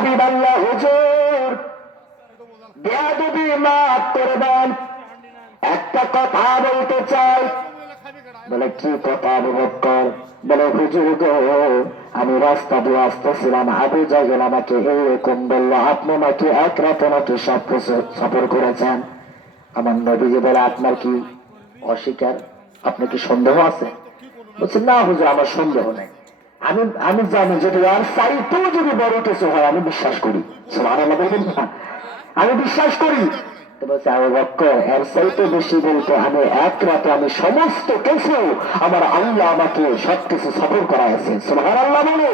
হাবিবাল্লাহ হুজুর বেয়াদবি মাফ করবেন, একটা কথা বলতে চাই। বলে কি কথা আবু বকর? বলে হুজুর গো, আমি রাস্তা দিয়ে আসতেছিলাম, আবু জাহেল আমাকে এরকম বললো, আপনি নাকি এক রাতে নাকি সব কিছু সফর করেছেন। আমার নবীজি বলে আপনার কি অস্বীকার, আপনি কি সন্দেহ আছে? বলছে না হুজুর, আমার সন্দেহ নেই, আমি আমি জানি যদি আর চাইতেও যদি বড় কিছু হয় আমি বিশ্বাস করি। সুবহানাল্লাহ বলবেন না? আমি বিশ্বাস করি। তো বলছে আবু বকর এর চাইতে বেশি বলতে, আমি এক রাতে আমি সমস্ত কিছু আমার আল্লাহ আমাকে সবকিছু সফর করাইছে। সুবহানাল্লাহ বলে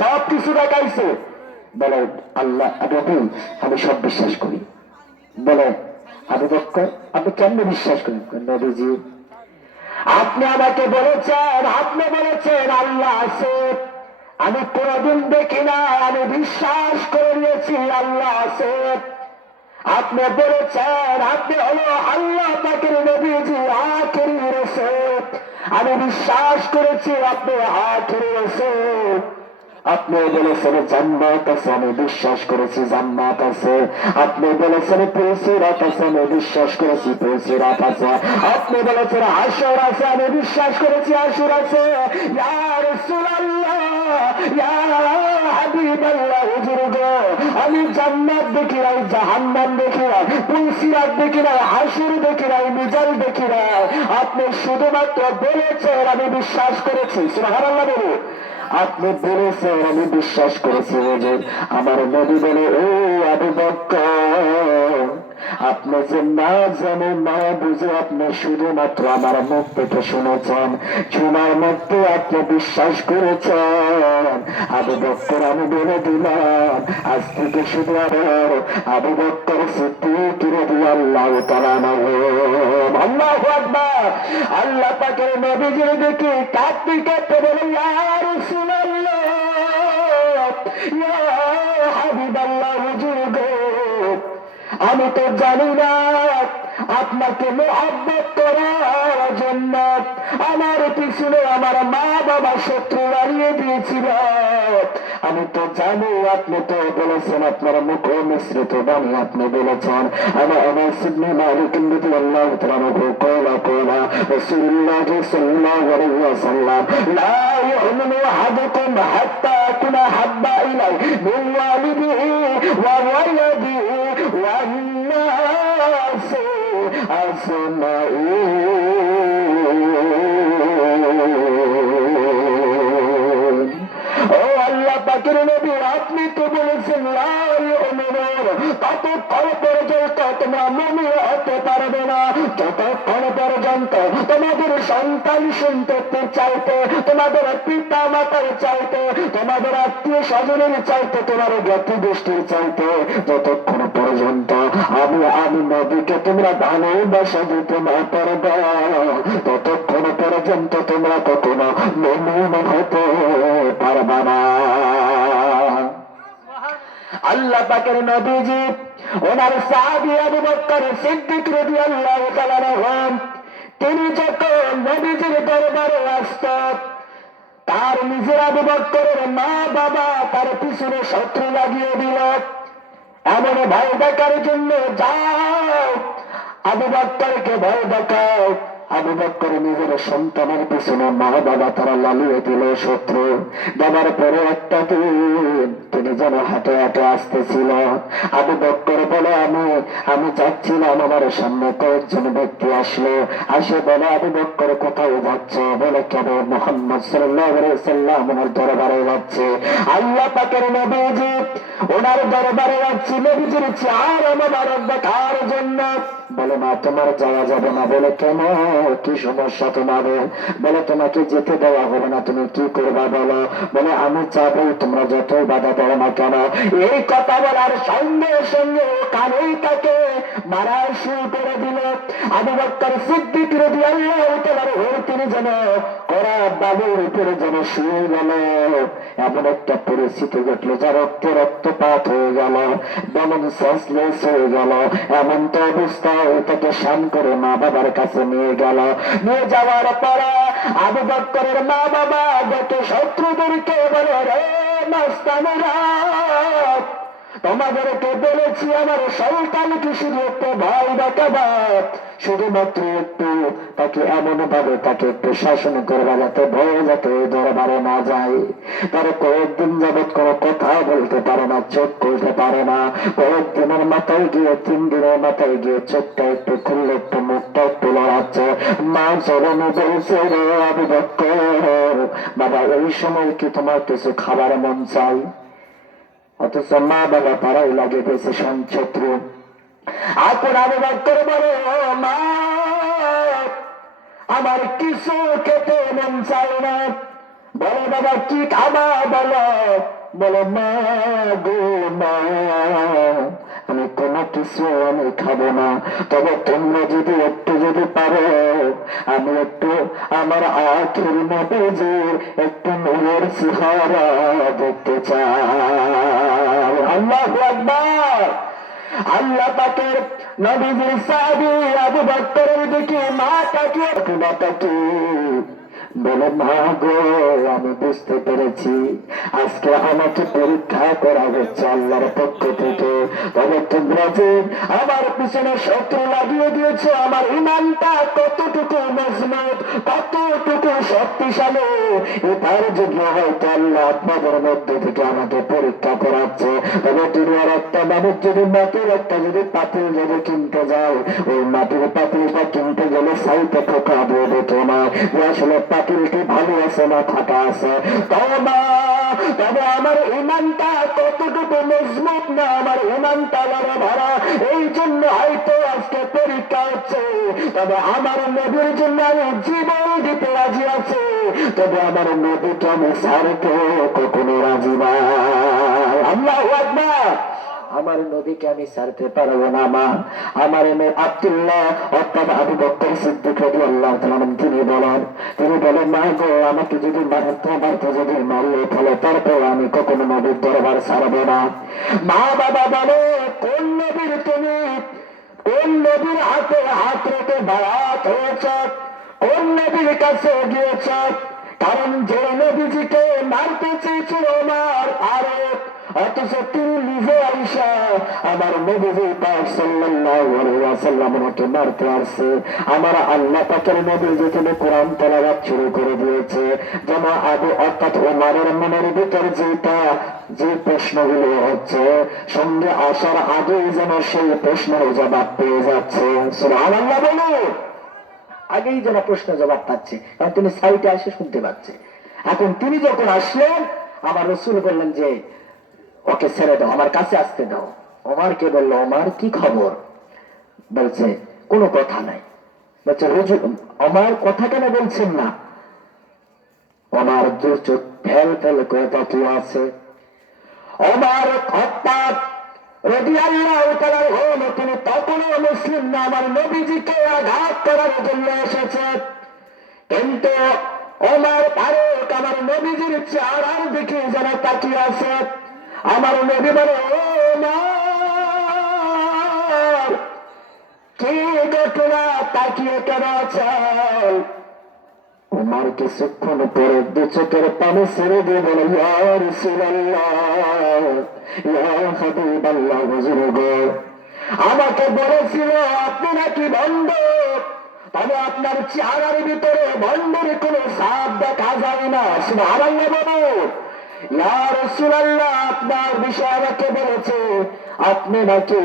সবকিছু দেখাইছে। বলে আল্লাহ নবী আমি সব বিশ্বাস করি। বলে আবু বকর আপনি কেমনে বিশ্বাস করেন? নবীজি আপনি আমাকে বলেছেন, আপনি বলেছেন আল্লাহ আছে, আমি কোনদিন দেখি না, আমি বিশ্বাস করে নিয়েছি আল্লাহ আছে। আপনি বলেছেন আপনি হলো আল্লাহ পাকের নবীজি আখেরি রাসূল, আমি বিশ্বাস করেছি আপনি আখেরি রাসূল। আপনি বলেছেন জান্নাত আছে, আমি বিশ্বাস করেছি জান্নাত আছে। আপনি বলেছেন পুলসিরাত আছে, আমি বিশ্বাস করেছি পুলসিরাত আছে। আপনি বলেছেন হাশর আছে, আমি বিশ্বাস করেছি হাশর আছে। ইয়া রাসূলুল্লাহ, ইয়া হাবিবাল্লাহ হুজুর গো, আমি জান্নাত দেখি নাই, জাহান্নাম দেখি নাই, পুলসিরাত দেখি নাই, হাশর দেখি নাই, মিজান দেখি নাই। আপনি শুধুমাত্র বলেছেন আমি বিশ্বাস করেছি। সুবহানাল্লাহ বলো। আপনি বলেছেন আমি বিশ্বাস করেছি হুজুর। আমার নবী বলে ও আবু বকর, আপনি যে না জানে না বুঝে আপনি শুধুমাত্র আমার মুখ থেকে শুনেছেন, শোনার মধ্যে আপনি বিশ্বাস করেছেন। আবু বকর আমি বলে দিলাম আজ থেকে শুধু আবার আবু বকর সিদ্দিক রাদিয়াল্লাহু তাআলা আনহু। আল্লাহু আকবার। আল্লাহ পাকের নবীজির দিকে কাঁদতে কাঁদতে বলে ইয়া রাসূলুল্লাহ, ইয়া হাবিবাল্লাহ হুজুর গো, আমি তো জানি না আপনাকে মোহাব্বত করার জন্য আমার পিছনে আমার মা বাবা শত্রু বাড়িয়ে দিয়েছিল। আমি তো জানি আপনি তো বলেছেন আপনার মুখ মিশ্রিত বাণী আপনি বলেছেন আমার আমার সিবনে মালিক রাদিয়াল্লাহু তাআলা আনহু কওলা কওলা রাসূলুল্লাহ সাল্লাল্লাহু আলাইহি ওয়াসাল্লাম লা ইউমিনু আহাদুকুম হাত্তা আকুনা হাব্বা ইলাইহি মিন ওয়ালিদিহি ওয়া ওয়ালাদিহি ওয়ান নাসি আজমাইন। ও আল্লাহ পাকের নবী, আপনি তো বলেছেন লা ইউমিনুন, ততক্ষণ পর্যন্ত তোমরা মুমিন হতে পারবে না যতক্ষণ পর্যন্ত তোমাদের সন্তান সন্ততি চাইতে, তোমাদের পিতা মাতার চাইতে, তোমাদের আত্মীয় স্বজনের চাইতে, তোমার জ্ঞাতি গোষ্ঠীর চাইতে যতক্ষণ পর্যন্ত আমি নবীকে তোমরা ভালোবাসা দিতে না পারবে ততক্ষণ পর্যন্ত তোমরা কখনো মুমিন হতে পারবে না। আল্লাহ পাকের নবীজি ওনার সাহাবী আবু বকর সিদ্দিক রাদিয়াল্লাহু তাআলা আনহু তিনি যখন নবীজির দরবারে আসতেন, তার নিজের আবু বকরের মা বাবা তার পিছনে শত্রু লাগিয়ে দিল। এমন ভয় দেখার জন্য যাও আবু বকরকে ভয় দেখাও। আবু বকর নিজের সন্তানের পিছনে মা বাবা তারা লালিয়ে দিল শত্রু। দেওয়ার পরে একটা দিন তিনি যেন হাঁটে হাঁটে আসতেছিল। আবু বকর বলে আমি যাচ্ছিলাম, আমার সামনে কয়েকজন ব্যক্তি আসলো, আসে বলে আবু বকর কোথায় যাচ্ছে? বলে কেন? মুহাম্মদ সাল্লাল্লাহু আলাইহি ওয়াসাল্লাম ওনার দরবারে যাচ্ছে। আল্লাহ পাকের নবীজি ওনার দরবারে যাচ্ছে নবীজির চেহারা মোবারক দেখার জন্য। বলে না তোমার যাওয়া যাবে না। বলে কেন, কি সমস্যা তোমার? বলে তোমাকে যেতে দেওয়া হবে না, তুমি কি করবা বলো? বলে আমি চাবো তোমরা যতই বাধা দাও না কেন। এই কথা বলার সঙ্গে সঙ্গে কানেই তাকে মারা শুরু করে দিল। আবু বকর সিদ্দিক রাদিয়াল্লাহু তাআলা তিনি যেন কড়া বালুর উপরে যেন শুয়ে গেল। এমন একটা পরিস্থিতি ঘটলো যা রক্তে রক্তপাত হয়ে গেল, যেমন সেন্সলেস হয়ে গেল। এমন তো অবস্থায় তাকে শান করে মা বাবার কাছে নিয়ে গেল। নিয়ে যাওয়ার পরে আবু বকরের মা বাবা যত শত্রুদেরকে বলে রে মাস্তানেরা তোমাদেরকে বলেছি আমার সন্তানকে শুধু একটু ভয় দেখাবাত, শুধুমাত্র একটু তাকে এমন ভাবে তাকে একটু শাসন করবা যাতে ভয় যাতে দরবারে না যায়। তার কয়েকদিন যাবৎ কোনো কথা বলতে পারে না, চোখ খুলতে পারে না। কয়েকদিনের মাথায় গিয়ে 3 দিনের মাথায় গিয়ে চোখটা একটু খুললে একটু মুখটা একটু লড়াচ্ছে। মা চরণে বলছে রে আবু বকর, বাবা এই সময় কি তোমার কিছু খাবার মন চাই? অথচ মা বাবা তারাই লাগে গেছে সঞ্চত্রু। এখন আবু বকর বলে ও মা, আমার কিছু খেতে মন চাই না। বলে বাবা কি খাবা বলো? বলে মা গো মা, আমি কোনো কিছু আমি খাবো না, তবে তোমরা যদি একটু যদি পারো আমি একটু আমার আখের নবীজির একটু নূরের চেহারা দেখতে চাই। আল্লাহু আকবার। আল্লাহ পাকের নবীজির সাহাবী আবু বকরের দিকে মা তাকিয়ে বলে মা গো, আমি বুঝতে পেরেছি আজকে আমাকে পরীক্ষা করা হচ্ছে আল্লাহর পক্ষ থেকে। তবে তোমরা যে আমার পিছনে শত্রু লাগিয়ে দিয়েছে, আমার ইমানটা কতটুকু মজবুত কতটুকু শক্তিশালী, তার জন্য হয়তো আল্লাহ আপনাদের মধ্যে থেকে আমাকে পরীক্ষা করাচ্ছে। তবে দুনিয়ার একটা মানুষ যদি মাটির একটা যদি পাতিল যদি কিনতে যায়, ওই মাটির পাতিলটা কিনতে গেলে সাইতে ঠোকা দিয়ে দেখে না যে আসলে পাতিলটি ভালো আছে না ফাটা আছে। তবে আমার ইমানটা কতটুকু মজবুত না, আমার ইমানটা লড়া ভরা, এই জন্য হয়তো আজকে পরীক্ষা হচ্ছে। তবে আমার নবীর জন্য আমি জীবন দিতে রাজি আছে, তবে আমার নবীকে আমি ছাড়তে কখনো রাজি না। আল্লাহু আকবার। আমার নবীকে আমি ছাড়তে পারবো না মা। আমার আব্দুল্লাহ অর্থাৎ আবু বকর সিদ্দিক রাদিয়াল্লাহু তাআলা তিনি বলেন মা গো, আমাকে যদি তোমাকে যদি মারিয়ে ফেলে তারপর আমি কখনো নবীর দরবার ছাড়বো না। মা বাবা বলে কোন নবীর তুমি কোন নবীর হাতে হাত রেখে বায়াত হয়েছ, কোন নবীর কাছে গিয়েছ? কারণ যে নবীজিকে মারতে চেয়েছিল আমার আরো, অথচ তিনি নিজে আইসা আমার নবী পাক সাল্লাল্লাহু আলাইহি ওয়াসাল্লামকে মারতে আসছে। আমার আল্লাহ পাকের নবী যেখানে কোরআন তেলাওয়াত শুরু করে দিয়েছে, যেন আবু অর্থাৎ ওমরের মনের ভিতর যে প্রশ্নগুলো হচ্ছে সঙ্গে আসার আগেই যেন সেই প্রশ্নের জবাব পেয়ে যাচ্ছে। সুবহানাল্লাহ বলো, আগেই যেন প্রশ্ন জবাব পাচ্ছে, কারণ তিনি সাইটে এসে শুনতে পাচ্ছে। এখন তিনি যখন আসলেন, আমার রাসূল বললেন যে ওকে ছেড়ে দাও, আমার কাছে আসতে দাও। ওমরকে বললো ওমর কি খবর? বলছে কোনো কথা নাই। বলছে হুজুর ওমর কথা কেন বলছেন না? ওমর দূর চোখ ফেল ফেল করে তাকিয়ে আছে। ওমর খাত্তাব রাদিয়াল্লাহু তাআলা হলো তিনি তখনও মুসলিম না, আমার নবীজিকে আঘাত করার জন্য এসেছে। কিন্তু ওমর ফারুক আমার নবীজির চেহারার দিকে যেন তাকিয়ে আছে। আমার নবী বলে ও ওমর, কি ঘটনা তাকিয়ে কেন আছেন? ওমর কিছুক্ষণ পরে দু চোখের পানি ছেড়ে দিয়ে বলে ইয়া রাসূলুল্লাহ, ইয়া হাবিবাল্লাহ, হুজুর গো, আমাকে বলেছিল আপনি নাকি ভণ্ড, তবে আপনার চেহারার ভিতরে ভণ্ডের কোনো ছাপ দেখা যায় না। সুবহানাল্লাহ বলো। ইয়া রাসূলুল্লাহ, আপনার বিষয়ে আমাকে বলেছে আপনি নাকি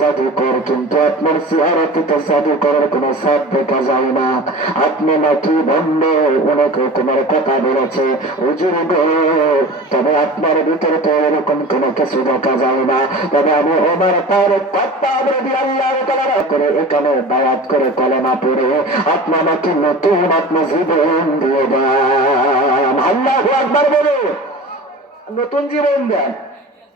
জাদুকর, কিন্তু আপনার চেহারাতে তো জাদুকরের কোন ছাপ দেখা যায় না। আপনি নাকি ভণ্ড, অনেক রকমের কথা বলেছে হুজুর গো, তবে আপনার ভিতরে তো এরকম কোন কিছু দেখা যায় না। তবে আমি ওমর ফারুক খাত্তাব রাদিয়াল্লাহু তাআলা করে এখানে বায়াত করে কলেমা পড়ে আপনি আমাকে নতুন জীবন দিয়ে দেন। আল্লাহু আকবার বলো, নতুন জীবন দেন।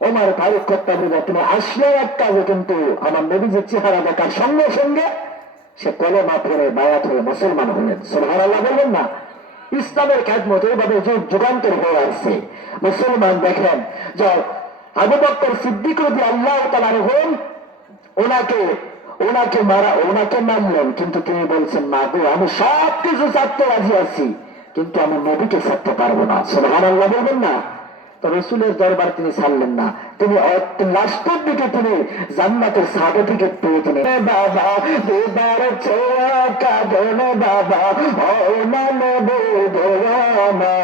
ওমর ফারুক খাত্তাব তুমি আসলে এক কাজে, কিন্তু আমার নবীজির চেহারা দেখার সঙ্গে সঙ্গে সে কলেমা পড়ে বায়াত হয়ে মুসলমান হলেন। সুবহানাল্লাহ বললেন না? ইসলামের খেদমত এইভাবে যুগান্তর হয়ে আসছে। মুসলমান দেখেন যে আবু বকর সিদ্দিক রাদিয়াল্লাহু তাআলা আনহু ওনাকে মানলেন, কিন্তু তিনি বলছেন না গো, আমি সবকিছু ছাড়তে রাজি আছি, কিন্তু আমি নবীকে ছাড়তে পারবো না। সুবহানাল্লাহ বলবেন না? তো রসুলের দরবার তিনি ছাড়লেন না, তিনি লাস্টের দিকে তিনি জান্নাতের সার্টিফিকেট পেয়ে তিনি বাবা দুবার ছোয়া কাঁদন বাবা ও মানবে দোয়ানা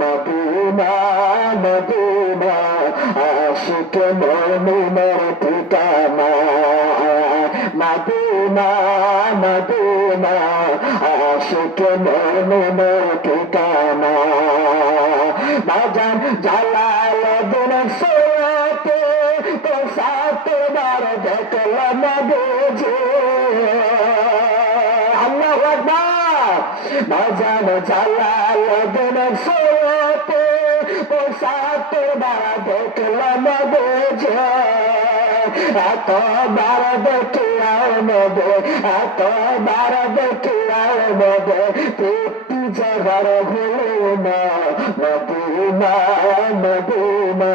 মদিনা মদিনা আশিক মুমিনের ঠিকানা মদিনা মদিনা আশিক মুমিনের ঠিকানা বাজান জালালউদ্দিন সৈয়দে তো সাতবার দেখলাম বুঝে আল্লাহু আকবার বাজান জালালউদ্দিন সৈয়দে তো সাতবার দেখলাম বুঝে এতবার দেখিলাম নবে এতবার দেখিলাম নবে তৃপ্তি জগর ভুলো না মদিনা মদিনা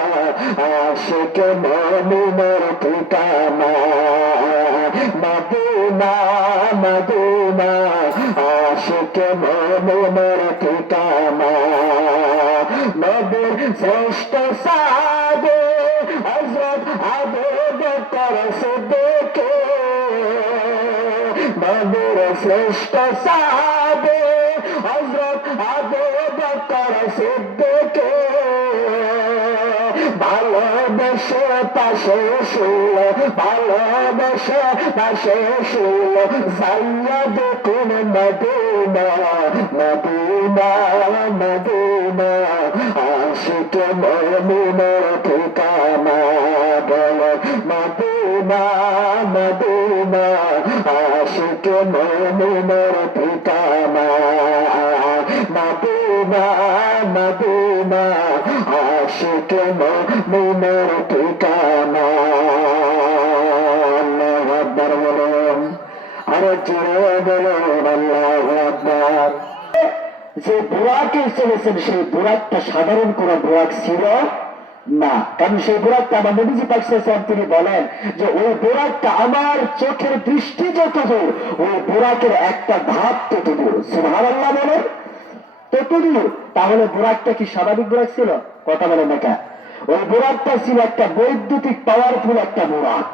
আশিক মুমিনের ঠিকানা মদিনা মদিনা আশিক মুমিনের ঠিকানা নবীর শ্রেষ্ঠ সাহাবে হযরত আবু বকর সিদ্দিক নবীর শ্রেষ্ঠ সাহাবে হযরত আবু বকর সিদ্দিক ভালোবেসে পাশে শুল ভালোবেসে পাশে শুল যাইয়া দেখুন মদিনা মদিনা মদিনা আশিক মুমিনের ঠিকানা বল মদিনা মদিনা আশিক মুমিনের ঠিকানা মদিনা মদিনা আশিক মুমিনের ঠিকানা আল্লাহু আকবার বলুন আরে জোরে বলুন আল্লাহু আকবার যে বুরাকে চলেছেন সেই বুরাকটা সাধারণ কোন বুরাক ছিল না, কারণ সেই বুরাকটা আমার নবীজি পাক সাল্লাল্লাহু আলাইহি ওয়াসাল্লাম তিনি বলেন যে ওই বুরাকটা আমার চোখের দৃষ্টি যতদূর ওই বুরাকের একটা ধাপ ততদূর সুবহানাল্লাহ বলেন ততদূর। তাহলে বুরাকটা কি স্বাভাবিক বুরাক ছিল? কথা বলেন না কেন? ওই বুরাকটা ছিল একটা বৈদ্যুতিক পাওয়ারফুল একটা বুরাক।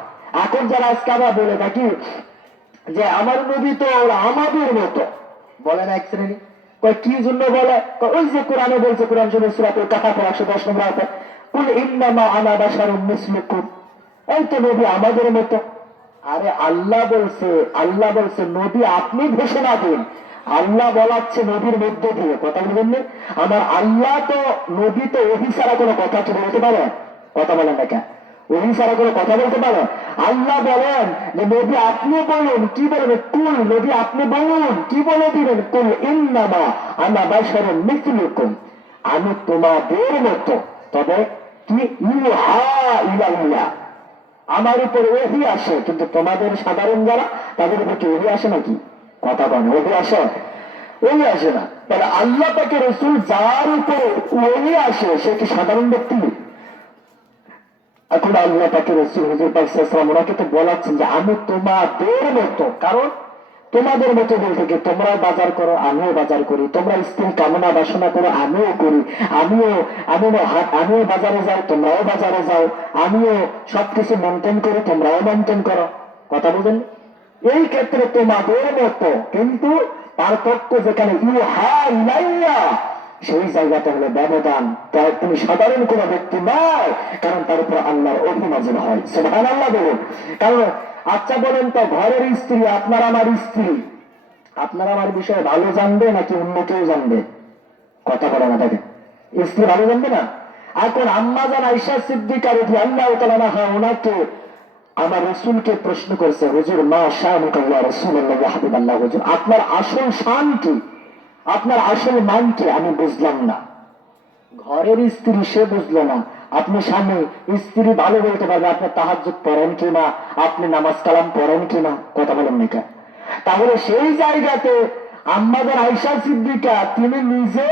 এখন যারা আজকে আমরা বলে থাকি যে আমার নবী তো আমাদের মতো, বলে না এক শ্রেণী, কি জন্য বলে? ওই যে কোরআনে বলছে, কোরআন শরীফ সূরাতুল কাহাফ 110 নম্বর আয়াতে কুল ইন্নামা আনা বাশারুম মিসলুকুম, এই তো নবী আমাদের মতো। আরে আল্লাহ বলছে নবী আপনি ঘোষণা দিন। আল্লাহ বলাচ্ছে নবীর মধ্য দিয়ে, কথা বলবেন না? আমার আল্লাহ তো নবী তো ওহী ছাড়া কোনো কথা তো বলতে পারে? কথা বলেন না কেন? ওহী ছাড়া কোনো কথা বলতে পারে? আল্লাহ বলেন যে নবী আপনি বলুন, কি বলবেন? কুল, নবী আপনি বলুন, কি বলে দিবেন? কুল ইন্নামা আনা বাশারুম মিসলুকুম, আমি তোমাদের মতো, তবে কি ইউহা ইলাইয়া, আমার উপর ওহী আসে, কিন্তু তোমাদের সাধারণ যারা তাদের উপর কি ওহী আসে নাকি? কথা বলেন, ওহী আসে? ওহী আসে না। তাহলে আল্লাহ পাকে রাসূল যার উপর ওহী আসে সে কি সাধারণ ব্যক্তি? এখন আল্লাহ পাকে রাসূল হুজুর পাক সাল্লাল্লাহু আলাইহি ওয়াসাল্লাম ওনাকে তো বলাচ্ছেন যে আমি তোমাদের মতো। কারণ তোমাদের মতো বলতে কি তোমরা বাজার করো আমিও বাজার করি, তোমরা স্ত্রী কামনা বাসনা করো আমিও করি, আমিও বাজারে যাই তোমরাও বাজারে যাও, আমিও সবকিছু মেনটেন করি তোমরাও মেনটেন করো। কথা বুঝেন? এই ক্ষেত্রে তোমাদের মতো, কিন্তু পার্থক্য যেখানে ইউহা ইলাইয়া সেই জায়গাটা হলো ব্যবধান। তাই তুমি সাধারণ কোন ব্যক্তি নয়, কারণ তার উপর আল্লাহর ওহী নাযিল হয়। সুবহানাল্লাহ বলুন। কারণ আচ্ছা বলেন তো, ঘরের স্ত্রী আপনার আমার স্ত্রী আপনার আমার বিষয়ে ভালো জানবে নাকি অন্য কেউ জানবে? কথা বলে না দেখেন, স্ত্রী ভালো জানবে না? এখন আম্মা জান আয়েশা সিদ্দিকা রাদিয়াল্লাহু তাআলা আনহা ওনাকে আমার রাসূলকে প্রশ্ন করেছে, হুজুর মা শানুকা ইয়া রাসূলুল্লাহ ইয়া হাবিবাল্লাহ, হুজুর আপনার আসল শান কি, আপনার আসল মান কি? আমি বুঝলাম না। ঘরের স্ত্রী সে বুঝলো না, আপনি স্বামী স্ত্রী ভালো বলতে পারবে আপনি তাহাজ্জুদ পড়েন কিনা, আপনি নামাজ কালাম পড়েন কিনা। কথা বলেন না? তাহলে সেই জায়গাতে আম্মাদের আয়েশা সিদ্দিকা তিনি নিজে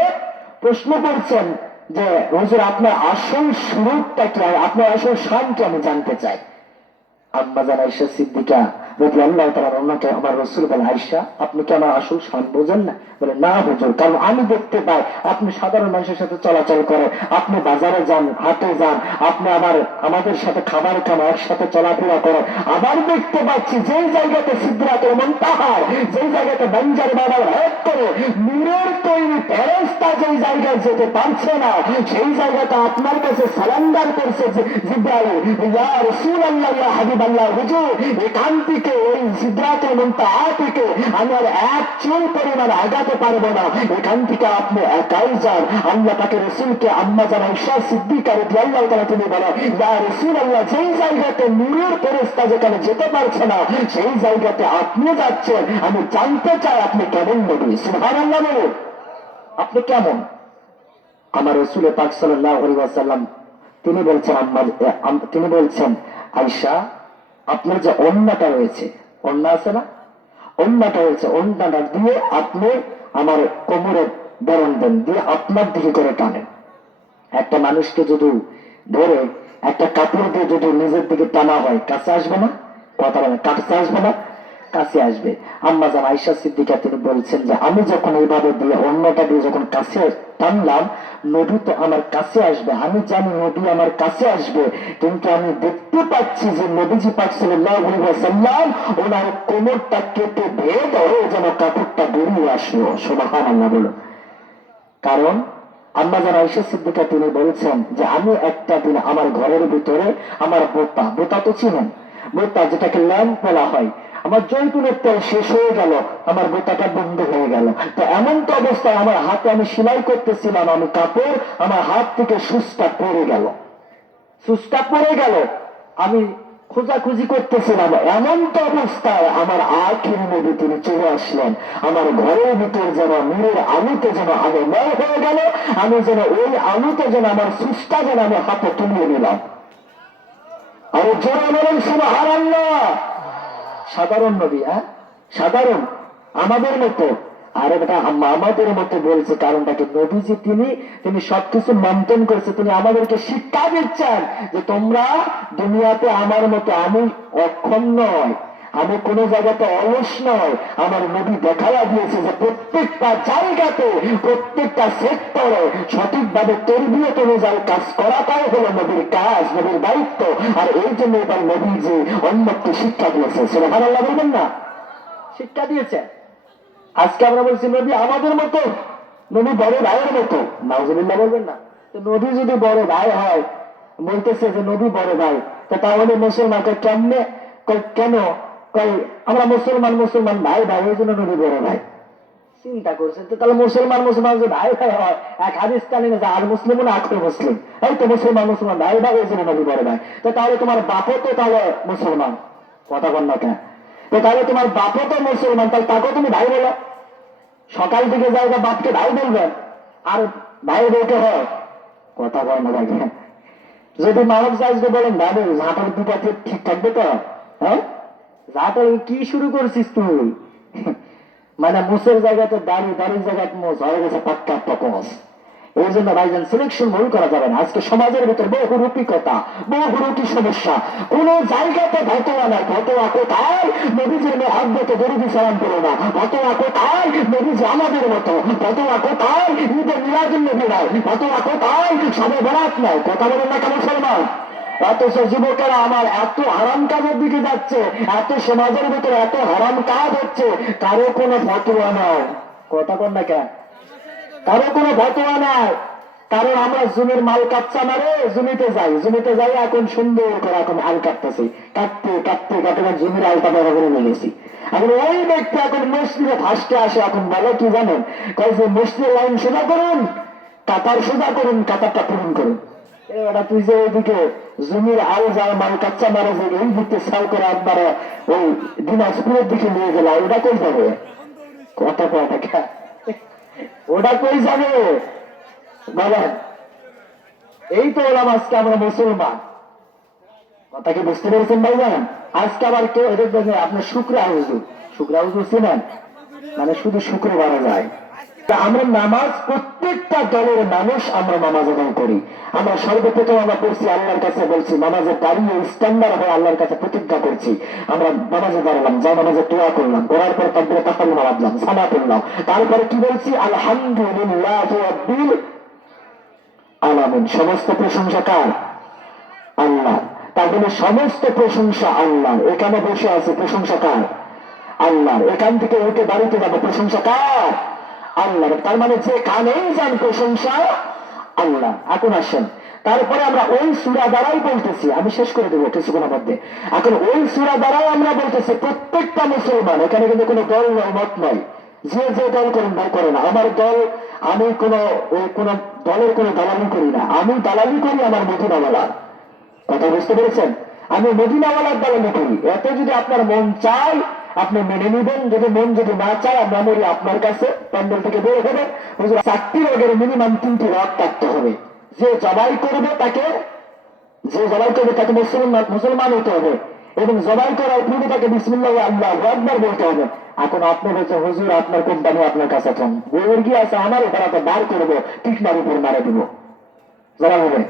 প্রশ্ন করছেন যে হুজুর আপনার আসল স্বরূপটা কি, আপনার আসল শান কি আমি জানতে চাই। আম্মাজান আয়েশা সিদ্দিকা যদি আল্লাহ তাআলা ওনাকে আমার রাসূল বলে, আয়েশা আপনি কি আমার আসল শান বোঝেন না? বলে, না হুজুর, কারণ আমি দেখতে পাই আপনি সাধারণ মানুষের সাথে চলাচল করেন, আপনি বাজারে যান, হাটে যান, আপনি আমাদের সাথে খাবার খান, একসাথে চলাফেরা করেন। আবার দেখতে পাচ্ছি যেই জায়গাতে সিদরাতুল মুনতাহার, যেই জায়গাতে বাঞ্জার বাবার হক করে নূরের তৈরি ফেরেশতা যেই জায়গায় যেতে পারছে না, সেই জায়গাটা আপনার কাছে সালান্ডার করছে জিবরাইল, ইয়া রাসূলুল্লাহ, ইয়া হাবিবাল্লাহ, হুজুর এখান থেকে ওই সিদরাতুল মুনতাহা থেকে আমি আর এক চুল পরিমাণ আগাতে পারবো না, এখান থেকে আপনি একাই যান। আল্লাহ তাকে রাসূলকে আম্মা জান আয়েশা সিদ্দিকা রাদিয়াল্লাহু তাআলা তিনি বলেন, ইয়া রাসূলুল্লাহ যেই জায়গাতে নূরের ফেরেশতা যেখানে যেতে পারছে না, সেই জায়গাতে আপনি যাচ্ছেন, আমি জানতে চাই আপনি কেমন নবী। সুবহানাল্লাহ বলুন, আপনি কেমন? আমার রাসূল পাক সাল্লাল্লাহু আলাইহি ওয়াসাল্লাম তিনি বলছেন আয়েশা, আপনার যে ওন্নাটা রয়েছে, ওন্না আছে না, ওন্নাটা রয়েছে, ওন্নাটা দিয়ে আপনি আমার কোমরে বরণ দেন, দিয়ে আপনার দিকে করে টানেন। একটা মানুষকে যদি ধরে একটা কাপড় দিয়ে যদি নিজের দিকে টানা হয়, কাছে আসবে না? কথা বলেন, কাছে আসবে না? কাছে আসবে। আম্মা জান আয়েশা সিদ্দিকা তিনি বলছেন যে আমি যখন এইভাবে দিয়ে অন্যটা দিয়ে যখন কাছে টানলাম, নবী তো আমার কাছে আসবে, আমি জানি নবী আমার কাছে আসবে, কিন্তু আমি দেখতে পাচ্ছি যে নবীজি পাক সাল্লাল্লাহু আলাইহি ওয়াসাল্লাম ওনার কোমরটা কেটে ভেদ হয়ে যেন কাপড়টা বেরিয়ে আসলো। সুবহানাল্লাহ বলো। কারণ আম্মা জান আয়েশা সিদ্দিকা তিনি বলছেন যে আমি একটা দিন আমার ঘরের ভিতরে আমার বোতা তো চিনেন, বোতা যেটাকে ল্যাম্প বলা হয়, আমার জৈতুনের তেল শেষ হয়ে গেল, আমার বোতাটা বন্ধ হয়ে গেল। তো এমন তো অবস্থায় আমার হাতে আমি সেলাই করতেছিলাম, আমি কাপড় আমার হাত থেকে সুচটা পড়ে গেল, সুচটা পড়ে গেল, আমি খোঁজাখুঁজি করতেছিলাম, এমন তো অবস্থায় আমার আখির নবী তিনি চলে আসলেন। আমার ঘরের ভিতর যেন নূরের আলোতে যেন আলোময় হয়ে গেল, আমি যেন ওই আলোতে যেন আমার সুচটা যেন আমি হাতে তুলিয়ে নিলাম। আর জোরে বলেন সুবহানাল্লাহ। সাধারণ নবী, হ্যাঁ সাধারণ, আমাদের মতো। আর এটা আমাদের মতো বলছে, কারণটাকে নবীজি তিনি সবকিছু মেনটেন করেছে, তিনি আমাদেরকে শিক্ষা দিচ্ছেন যে তোমরা দুনিয়াতে আমার মতো, আমি অক্ষম নয়, আমি কোন জায়গাতে অলস নয়। আমার নবী দেখাইয়া দিয়েছে যে প্রত্যেকটা জায়গাতে, প্রত্যেকটা সেক্টরে সঠিকভাবে তরবিয়ত অনুযায়ী কাজ করাটাই হলো নবীর কাজ, নবীর দায়িত্ব। আর এই জন্য এবার নবীজি অন্যকে শিক্ষা দিয়েছে। সুবহানাল্লাহ বলবেন না? শিক্ষা দিয়েছে। আজকে আমরা বলছি নবী আমাদের মতো, নবী বড় ভাইয়ের মতো, নাউজুবিল্লাহ বলবেন না? তো নবী যদি বড় ভাই হয়, বলতেছে যে নবী বড় ভাই, তো তাহলে মুসলমানকে কেমনে, কেন আমরা মুসলমান ভাই ভাই, এই জন্য নবী বড় ভাই। চিন্তা করছেন তো? তাহলে মুসলমান যে ভাই ভাই হয়, এক হাদিস কানে যে আর মুসলিম না আখর মুসলিম, এই তো মুসলমান ভাই ভাই, এই জন্য নবী বড় ভাই। তো তাহলে তোমার বাপও তো তাহলে মুসলমান, কথা বল না কেন? তো তাহলে তোমার বাপও তো মুসলমান, তাহলে তাকেও তুমি ভাই বলো। সকাল থেকে যাওয়া বাপকে ভাই বলবেন, আর ভাই বলতে হয়, কথা বল না ভাই। যদি মানব চাইজকে বলেন ভাবি ঝাঁটার দুটা ঠিক থাকবে তো? হ্যাঁ, ঝাঁটার কি শুরু করছিস তুই? মানে মুসের জায়গাতে দাড়ির জায়গায় মোস হয়ে গেছে পাক্কা টকস। এই জন্য ভাইজান সিলেকশন ভুল করা যাবে না। আজকে সমাজের ভিতরে বহুরূপিকতা, বহুরূপী সমস্যা, কোন জায়গাতে ফতোয়া নাই। ফতোয়া কোথায়? নবীজির মহব্বতে দরুদ সালাম করো না। ফতোয়া কোথায়? নবীজি আমাদের মতো। ফতোয়া কোথায়? ঈদে মিলাদুন নবী নাই। ফতোয়া কোথায়? শবে বরাত নাই। কথা বলেন না কেন মুসলমান? অথচ যুবকেরা আমার এত হারাম কাজের দিকে যাচ্ছে, এত সমাজের ভিতরে এত হারাম কাজ হচ্ছে, কারো কোনো ফতোয়া নাই। কথা বল না কেন? কারো কোনো ফতোয়া নাই। কারণ আমরা জমির মাল কাটছা মারে জমিতে যাই এখন সুন্দর করে এখন হাল কাটতেছি, কাটতে জমির আলটা বড় করে নিয়েছি। এখন ওই ব্যক্তি এখন মসজিদে ফার্স্টে আসে, এখন বলে কি জানেন, যে মসজিদের লাইন সোজা করুন, কাতার সোজা করুন, কাতারটা পূরণ করুন। এটা তুই যে ওইদিকে জমির আল যায় মাল কাচ্চা মারে যে এই দিকে সাল করে একবারে ওই দিনাজপুরের দিকে নিয়ে গেল, ওটা কই যাবে? কথা কয়টা ওটা কই যাবে বলেন? এই তো হলাম আজকে আমরা মুসলমান। কথা কি বুঝতে পেরেছেন ভাইজান? আজকে আবার কেউ দেখবেন যে আপনার শুক্রা হুজুর চিনেন, মানে শুধু শুক্রবারে যায়। আমরা নামাজ প্রত্যেকটা দলের মানুষ আমরা নামাজ আদায় করি। আমরা সর্বপ্রথম আমরা পড়ছি আল্লাহর কাছে, বলছি নামাজে দাঁড়িয়ে স্ট্যান্ডার্ড হয়ে আল্লাহর কাছে প্রতিজ্ঞা করছি। আমরা নামাজে দাঁড়ালাম, যা নামাজে দোয়া করলাম, করার পর তারপরে তাকাল নামাজলাম, সানা করলাম, তারপরে কি বলছি? আলহামদুলিল্লাহ রাব্বিল আলামিন। সমস্ত প্রশংসা কার? আল্লাহ। তাহলে সমস্ত প্রশংসা আল্লাহ। এখানে বসে আছে প্রশংসা কার? আল্লাহ। এখান থেকে উঠে বাড়িতে যাবো প্রশংসা কার? আল্লাহ। তার মানে যে কানেই যান প্রশংসা আল্লাহ। এখন আসেন, তারপরে আমরা ওই সূরা দ্বারাই বলতেছি, আমি শেষ করে দেবো কিছুক্ষণের মধ্যে। এখন ওই সূরা দ্বারাই আমরা বলতেছি প্রত্যেকটা মুসলমান, এখানে কিন্তু কোনো দল নয়, মত নয়, যে যে দল করেন দল করে না। আমার দল, আমি কোন দলের কোনো দালালি করি না, আমি দালালি করি আমার মদিনাওয়ালার। কথা বুঝতে পেরেছেন? আমি মদিনাওয়ালার দালালি করি। এতে যদি আপনার মন চায় আপনি মেনে নিবেন, যদি মন যদি না চায় আমরা মরি আপনার কাছে, প্যান্ডেল থেকে বের হবেন। 4টি রোগের মিনিমাম 3টি রোগ থাকতে হবে। যে জবাই করবে তাকে মুসলমান হতে হবে, এবং জবাই করার পূর্বে তাকে বিসমিল্লাহ আল্লাহু আকবার বলতে হবে। এখন আপনি বলছেন হুজুর আপনার কোম্পানি আপনার কাছে বইয়ের কি আছে, আমার উপর বার করবো, ঠিক মার উপর মারা দিব, যারা হবে